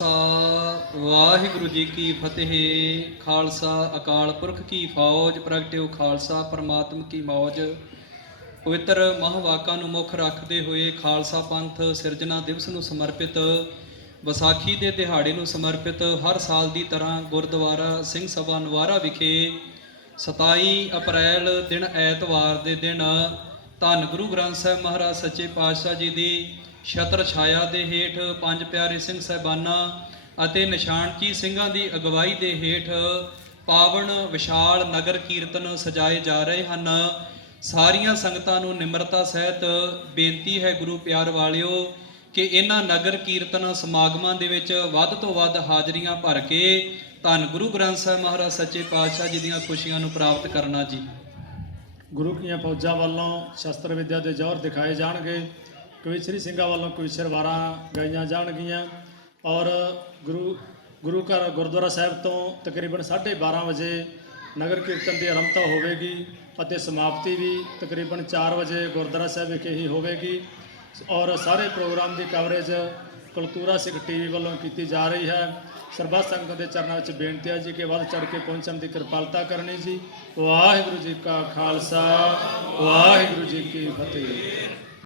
ਖਾਲਸਾ, ਵਾਹਿਗੁਰੂ ਜੀ ਕੀ ਫਤਿਹ। ਖਾਲਸਾ ਅਕਾਲ ਪੁਰਖ ਕੀ ਫੌਜ, ਪ੍ਰਗਟਿਓ ਖਾਲਸਾ ਪਰਮਾਤਮ ਕੀ ਮੌਜ। ਪਵਿੱਤਰ ਮਹਾਵਾਕਾਂ ਨੂੰ ਮੁੱਖ ਰੱਖਦੇ ਹੋਏ ਖਾਲਸਾ ਪੰਥ ਸਿਰਜਣਾ ਦਿਵਸ ਨੂੰ ਸਮਰਪਿਤ, ਵਿਸਾਖੀ ਦੇ ਦਿਹਾੜੇ ਨੂੰ ਸਮਰਪਿਤ, ਹਰ ਸਾਲ ਦੀ ਤਰ੍ਹਾਂ ਗੁਰਦੁਆਰਾ ਸਿੰਘ ਸਭਾ ਨਵਾਰਾ ਵਿਖੇ 27 ਅਪ੍ਰੈਲ ਦਿਨ ਐਤਵਾਰ ਦੇ ਦਿਨ ਧੰਨ ਗੁਰੂ ਗ੍ਰੰਥ ਸਾਹਿਬ ਮਹਾਰਾਜ ਸੱਚੇ ਪਾਤਸ਼ਾਹ ਜੀ ਦੀ ਛਤਰ ਛਾਇਆ ਦੇ ਹੇਠ ਪੰਜ ਪਿਆਰੇ ਸਿੰਘ ਸਹਿਬਾਨਾਂ ਅਤੇ ਨਿਸ਼ਾਨਚੀ ਸਿੰਘਾਂ ਦੀ ਅਗਵਾਈ ਦੇ ਹੇਠ ਪਾਵਨ ਵਿਸ਼ਾਲ ਨਗਰ ਕੀਰਤਨ ਸਜਾਏ ਜਾ ਰਹੇ ਹਨ। ਸਾਰੀਆਂ ਸੰਗਤਾਂ ਨੂੰ ਨਿਮਰਤਾ ਸਹਿਤ ਬੇਨਤੀ ਹੈ ਗੁਰੂ ਪਿਆਰ ਵਾਲਿਓ ਕਿ ਇਹਨਾਂ ਨਗਰ ਕੀਰਤਨ ਸਮਾਗਮਾਂ ਦੇ ਵਿੱਚ ਵੱਧ ਤੋਂ ਵੱਧ ਹਾਜ਼ਰੀਆਂ ਭਰ ਕੇ ਧੰਨ ਗੁਰੂ ਗ੍ਰੰਥ ਸਾਹਿਬ ਮਹਾਰਾਜ ਸੱਚੇ ਪਾਤਸ਼ਾਹ ਜੀ ਦੀਆਂ ਖੁਸ਼ੀਆਂ ਨੂੰ ਪ੍ਰਾਪਤ ਕਰਨਾ ਜੀ। ਗੁਰੂ ਕੀਆਂ ਫੌਜਾਂ ਵੱਲੋਂ ਸ਼ਸਤਰ ਵਿਦਿਆ ਦੇ ਜ਼ੋਰ ਦਿਖਾਏ ਜਾਣਗੇ। ਕਵਿਸ਼ਰੀ ਸਿੰਘਾਂ ਵੱਲੋਂ ਕਵਿਸ਼ਰ ਵਾਰਾਂ ਗਾਈਆਂ ਜਾਣਗੀਆਂ ਔਰ ਗੁਰੂ ਗੁਰੂ ਘਰ ਗੁਰਦੁਆਰਾ ਸਾਹਿਬ ਤੋਂ ਤਕਰੀਬਨ 12:30 ਵਜੇ ਨਗਰ ਕੀਰਤਨ ਦੀ ਆਰੰਭਤਾ ਹੋਵੇਗੀ ਅਤੇ ਸਮਾਪਤੀ ਵੀ ਤਕਰੀਬਨ 4 ਵਜੇ ਗੁਰਦੁਆਰਾ ਸਾਹਿਬ ਵਿਖੇ ਹੀ ਹੋਵੇਗੀ ਔਰ ਸਾਰੇ ਪ੍ਰੋਗਰਾਮ ਦੀ ਕਵਰੇਜ ਕਲਤੂਰਾ ਸਿੱਖ ਟੀਵੀ ਵੱਲੋਂ ਕੀਤੀ ਜਾ ਰਹੀ ਹੈ। ਸਰਬੱਤ ਸੰਗਤ ਦੇ ਚਰਨਾਂ ਵਿੱਚ ਬੇਨਤੀ ਹੈ ਜੀ ਕਿ ਵੱਧ ਚੜ ਕੇ ਪਹੁੰਚਣ ਦੀ ਕਿਰਪਾਲਤਾ ਕਰਨੀ ਜੀ। ਵਾਹਿਗੁਰੂ ਜੀ ਕਾ ਖਾਲਸਾ, ਵਾਹਿਗੁਰੂ ਜੀ ਕੀ ਫਤਿਹ।